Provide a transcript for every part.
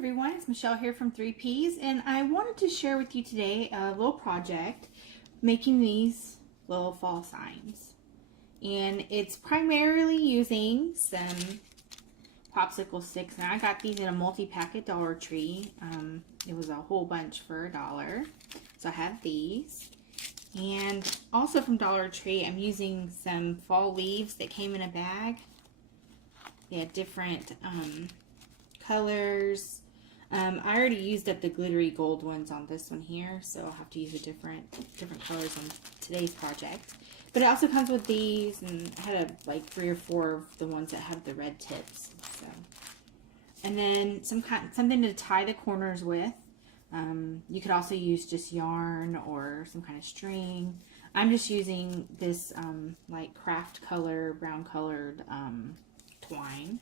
everyone, it's Michelle here from 3Ps, and I wanted to share with you today a little project making these little fall signs. And it's primarily using some popsicle sticks, and I got these in a multi-pack at Dollar Tree. It was a whole bunch for $1, so I have these. And also from Dollar Tree, I'm using some fall leaves that came in a bag. They had different colors. I already used up the glittery gold ones on this one here, so I'll have to use a different colors on today's project. But it also comes with these, and I had like 3 or 4 of the ones that have the red tips. So, and then something to tie the corners with. You could also use just yarn or some kind of string. I'm just using this like craft color, brown colored twine.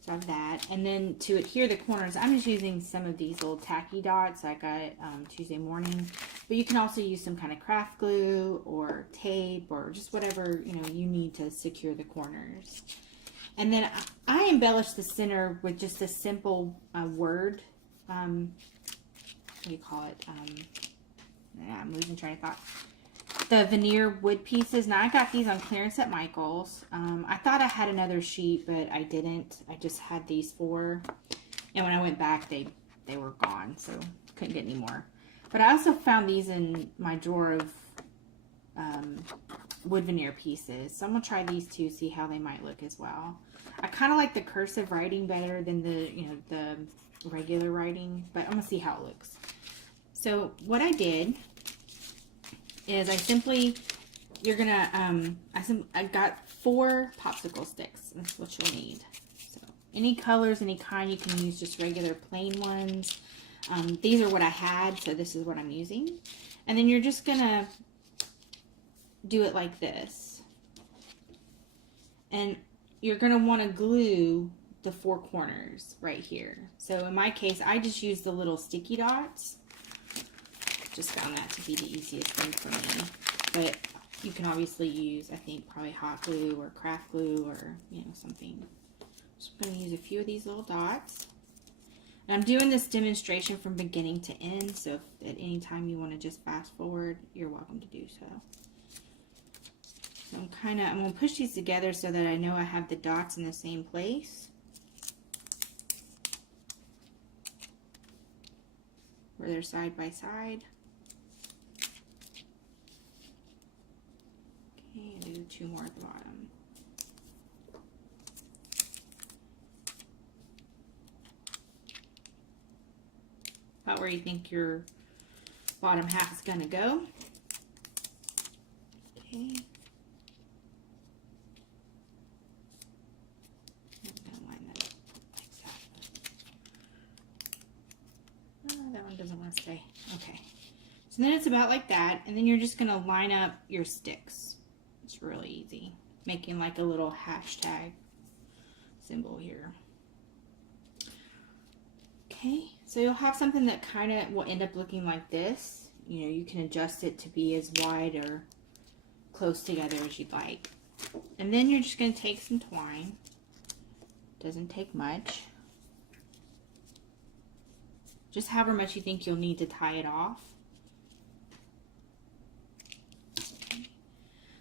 So I have that. And then to adhere the corners, I'm just using some of these little tacky dots I got Tuesday morning. But you can also use some kind of craft glue or tape or just whatever you need to secure the corners. And then I embellished the center with just a simple word. What do you call it? I'm losing train of thought. The veneer wood pieces. Now I got these on clearance at Michael's. I thought I had another sheet, but I didn't. I just had these 4, and when I went back, they were gone, so couldn't get any more. But I also found these in my drawer of wood veneer pieces, so I'm gonna try these two, see how they might look as well. I kind of like the cursive writing better than the regular writing, but I'm gonna see how it looks. So what I did is I got 4 popsicle sticks. That's what you'll need. So any colors, any kind, you can use just regular plain ones. These are what I had, so this is what I'm using. And then you're just gonna do it like this. And you're gonna wanna glue the 4 corners right here. So in my case, I just used the little sticky dots. Just found that to be the easiest thing for me. But you can obviously use, I think, probably hot glue or craft glue or, something. Just going to use a few of these little dots. And I'm doing this demonstration from beginning to end, so if at any time you want to just fast forward, you're welcome to do so. So I'm going to push these together so that I know I have the dots in the same place. Where they're side by side. Okay, do 2 more at the bottom. About where you think your bottom half is going to go. Okay. I'm going to line that up like that. Oh, that one doesn't want to stay. Okay. So then it's about like that, and then you're just going to line up your sticks. It's really easy. Making like a little hashtag symbol here. Okay, so you'll have something that kind of will end up looking like this. You can adjust it to be as wide or close together as you'd like. And then you're just going to take some twine. Doesn't take much. Just however much you think you'll need to tie it off.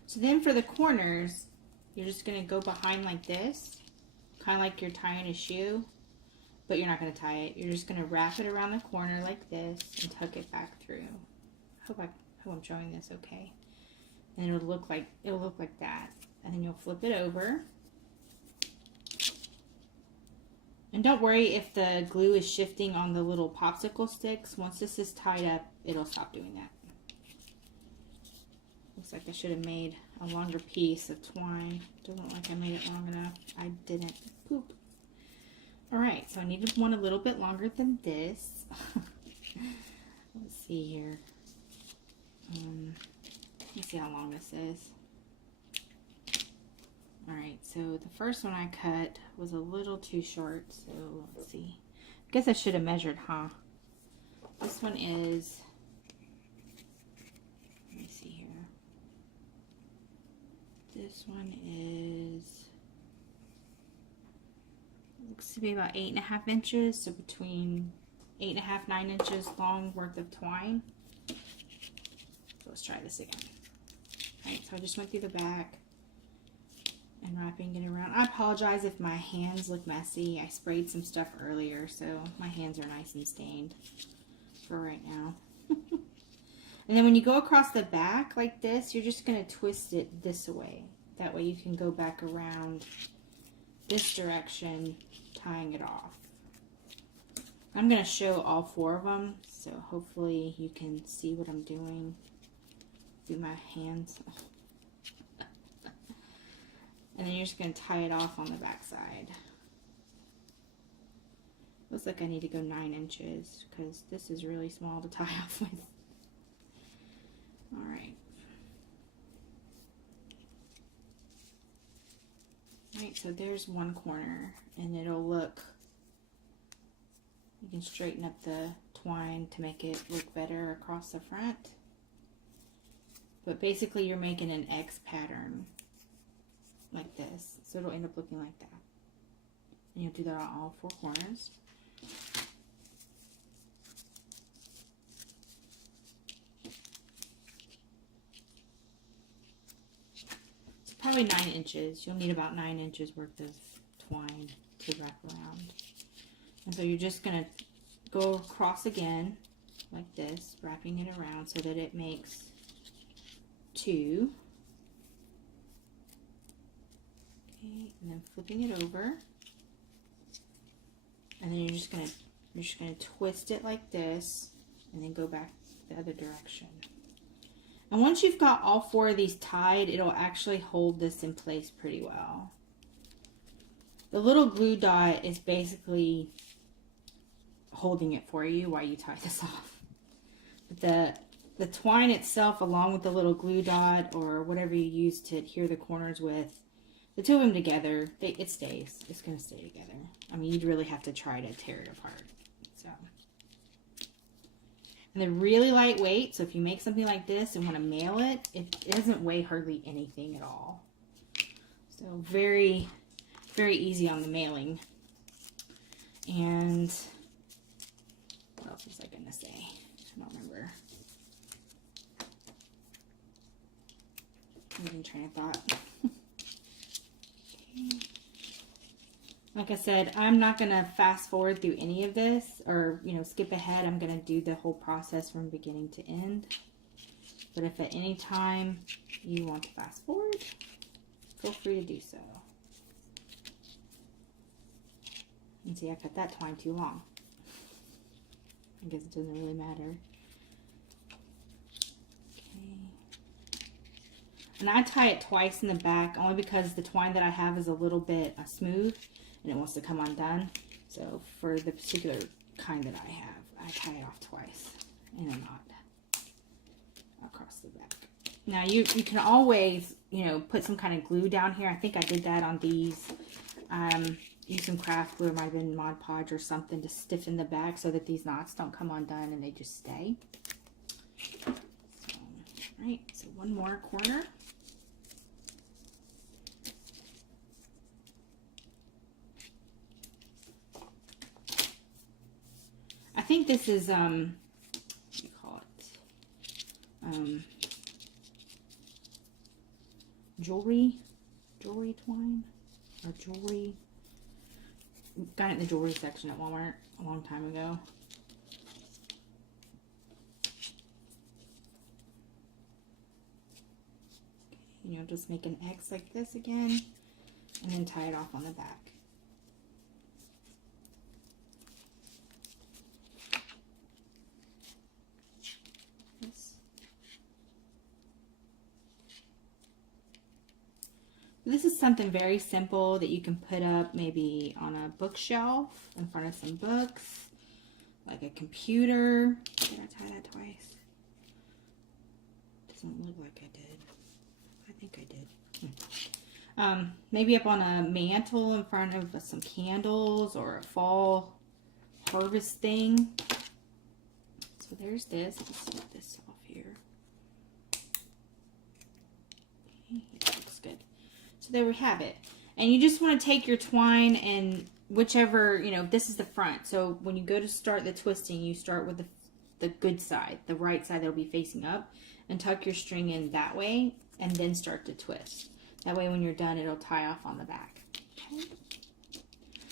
So then for the corners, you're just going to go behind like this, kind of like you're tying a shoe, but you're not going to tie it. You're just going to wrap it around the corner like this and tuck it back through. I hope I'm showing this okay. And it'll look like that. And then you'll flip it over. And don't worry if the glue is shifting on the little popsicle sticks. Once this is tied up, it'll stop doing that. Looks like I should have made a longer piece of twine. Doesn't look like I made it long enough. I didn't. Poop. Alright, so I needed one a little bit longer than this. Let's see here. Let's see how long this is. Alright, so the first one I cut was a little too short, so let's see. I guess I should have measured, huh? This one is, let me see here. This one is looks to be about 8.5 inches, so between 8.5, 9 inches long worth of twine. So let's try this again. Alright, so I just went through the back and wrapping it around. I apologize if my hands look messy. I sprayed some stuff earlier, so my hands are nice and stained for right now. And then when you go across the back like this, you're just going to twist it this way. That way you can go back around this direction, tying it off. I'm going to show all 4 of them, so hopefully you can see what I'm doing through my hands. And then you're just going to tie it off on the back side. Looks like I need to go 9 inches because this is really small to tie off with. Alright. Alright, so there's one corner, and it'll look, you can straighten up the twine to make it look better across the front. But basically you're making an X pattern like this, so it'll end up looking like that. And you'll do that on all 4 corners. Probably 9 inches. You'll need about 9 inches worth of twine to wrap around. And so you're just going to go across again like this, wrapping it around so that it makes 2. Okay, and then flipping it over. And then you're just going to twist it like this and then go back the other direction. And once you've got all 4 of these tied, it'll actually hold this in place pretty well. The little glue dot is basically holding it for you while you tie this off. But the twine itself, along with the little glue dot or whatever you use to adhere the corners with, the 2 of them together, it stays. It's going to stay together. I mean, you'd really have to try to tear it apart. So. And they're really lightweight, so if you make something like this and want to mail it, it doesn't weigh hardly anything at all. So very, very easy on the mailing. And what else was I going to say? I don't remember. I'm losing train of thought. Okay. Like I said, I'm not going to fast forward through any of this or, skip ahead. I'm going to do the whole process from beginning to end. But if at any time you want to fast forward, feel free to do so. And see, I cut that twine too long. I guess it doesn't really matter. Okay. And I tie it twice in the back only because the twine that I have is a little bit smooth. And it wants to come undone. So for the particular kind that I have, I tie it off twice in a knot across the back. Now you can always, put some kind of glue down here. I think I did that on these. Use some craft glue, it might have been Mod Podge or something to stiffen the back so that these knots don't come undone and they just stay. So, right, so one more corner. I think this is, what do you call it? Jewelry twine, or jewelry. Got it in the jewelry section at Walmart a long time ago. Okay, just make an X like this again, and then tie it off on the back. This is something very simple that you can put up maybe on a bookshelf in front of some books, like a computer. Did I tie that twice? Doesn't look like I did. I think I did. Maybe up on a mantle in front of some candles or a fall harvest thing. So there's this. Let's snip this off here. Okay, it looks good. So there we have it. And you just want to take your twine and whichever, you know, this is the front. So when you go to start the twisting, you start with the good side, the right side that'll be facing up, and tuck your string in that way, and then start to twist. That way when you're done, it'll tie off on the back. Okay.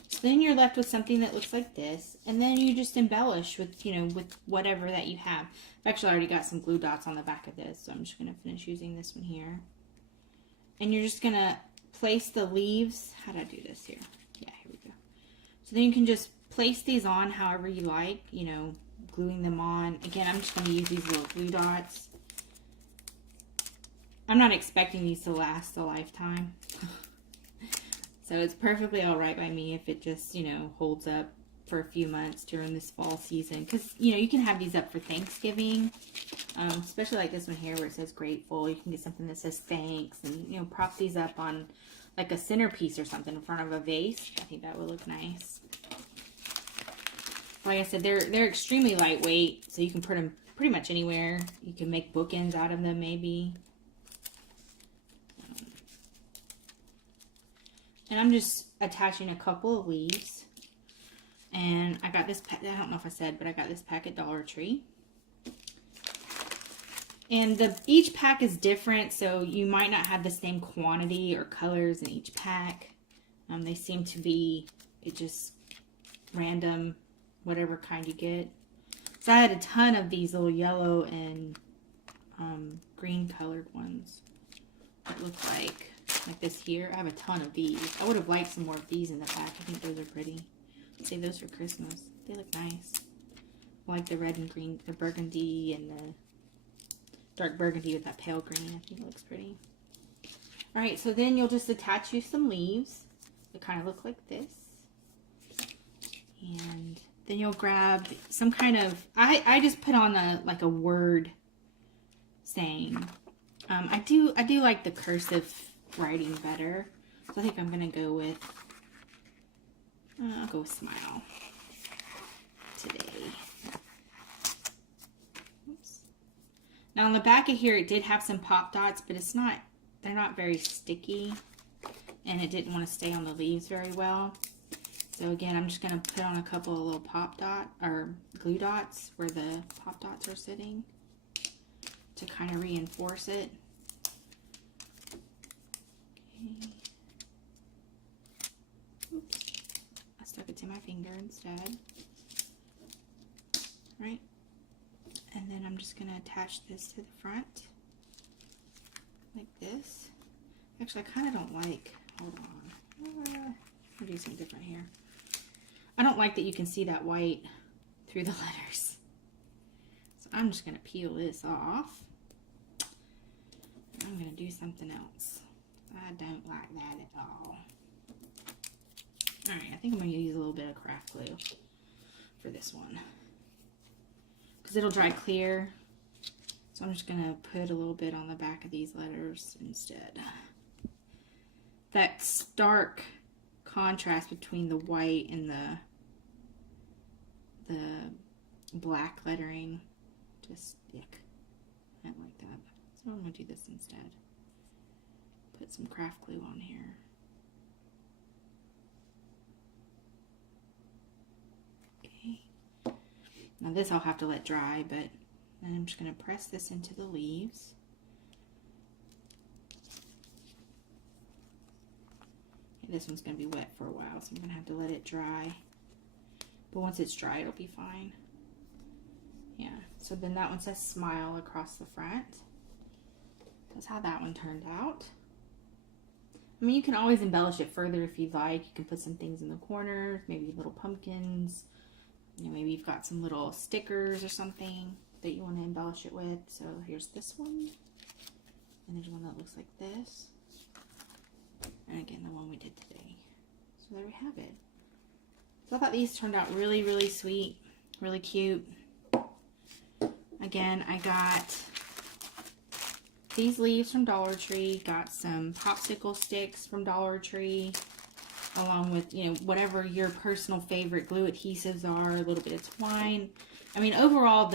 So then you're left with something that looks like this, and then you just embellish with, you know, with whatever that you have. I've actually already got some glue dots on the back of this, so I'm just going to finish using this one here. And you're just going to place the leaves. How do I do this here? Yeah, here we go. So then you can just place these on however you like, you know, gluing them on. Again, I'm just going to use these little glue dots. I'm not expecting these to last a lifetime. So it's perfectly all right by me if it just, you know, holds up for a few months during this fall season. Because, you know, you can have these up for Thanksgiving. Especially like this one here where it says grateful. You can get something that says thanks. And, you know, prop these up on like a centerpiece or something in front of a vase. I think that would look nice. Like I said, they're extremely lightweight. So you can put them pretty much anywhere. You can make bookends out of them maybe. And I'm just attaching a couple of leaves. And I got this, I don't know if I said, but I got this pack at Dollar Tree. And each pack is different, so you might not have the same quantity or colors in each pack. They seem to be just random, whatever kind you get. So I had a ton of these little yellow and green colored ones. It looks like this here. I have a ton of these. I would have liked some more of these in the pack. I think those are pretty. I'll save those for Christmas. They look nice. I like the red and green, the burgundy and the dark burgundy with that pale green. I think it looks pretty. Alright, so then you'll just attach you some leaves that kind of look like this. And then you'll grab some kind of, I just put on like a word saying. I do like the cursive writing better. So I think I'm going to go with, I'll go with smile today. Oops. Now on the back of here, it did have some pop dots, but they're not very sticky, and it didn't want to stay on the leaves very well. So again, I'm just going to put on a couple of little pop dot or glue dots where the pop dots are sitting to kind of reinforce it. Okay. Oops. I stuck it to my finger instead. Right. And then I'm just going to attach this to the front like this. Actually, I kind of don't like, hold on. I'll do something different here. I don't like that you can see that white through the letters. So I'm just going to peel this off. I'm going to do something else. I don't like that at all. Alright, I think I'm going to use a little bit of craft glue for this one. Because it'll dry clear. So I'm just going to put a little bit on the back of these letters instead. That stark contrast between the white and the black lettering, just yuck. I don't like that. So I'm going to do this instead. Put some craft glue on here. Okay. Now this I'll have to let dry, but then I'm just going to press this into the leaves. This one's going to be wet for a while, so I'm going to have to let it dry. But once it's dry, it'll be fine. Yeah, so then that one says smile across the front. That's how that one turned out. I mean, you can always embellish it further if you'd like. You can put some things in the corners, maybe little pumpkins. You know, maybe you've got some little stickers or something that you want to embellish it with. So here's this one. And there's one that looks like this. And again, the one we did today. So there we have it. So I thought these turned out really, really sweet. Really cute. Again, I got these leaves from Dollar Tree. Got some popsicle sticks from Dollar Tree. Along with, you know, whatever your personal favorite glue adhesives are. A little bit of twine. I mean, overall,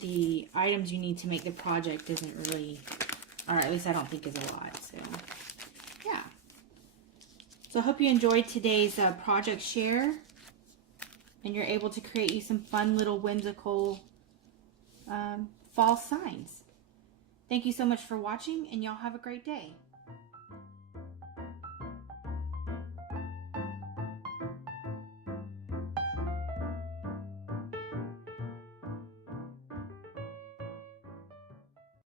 the items you need to make the project isn't really, or at least I don't think is a lot. So, yeah. So I hope you enjoyed today's project share, and you're able to create you some fun little whimsical fall signs. Thank you so much for watching, and y'all have a great day.